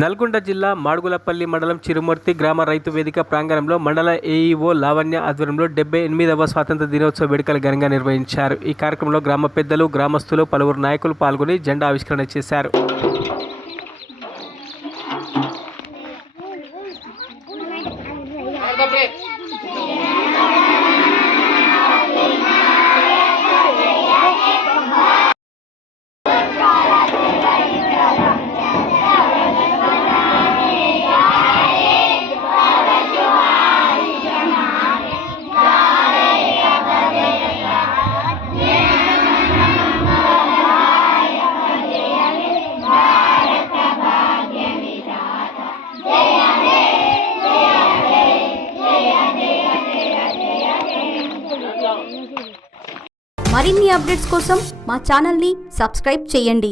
నల్గొండ జిల్లా మాడుగులపల్లి మండలం చిరుమూర్తి గ్రామ రైతు వేదిక ప్రాంగణంలో మండల ఏఈఓ లావణ్య ఆధ్వర్యంలో 78వ స్వాతంత్ర దినోత్సవ వేడుకలు ఘనంగా నిర్వహించారు. ఈ కార్యక్రమంలో గ్రామ పెద్దలు, గ్రామస్తులు, పలువురు నాయకులు పాల్గొని జెండా ఆవిష్కరణ చేశారు. మరిన్ని అప్డేట్స్ కోసం మా ఛానల్ని సబ్స్క్రైబ్ చేయండి.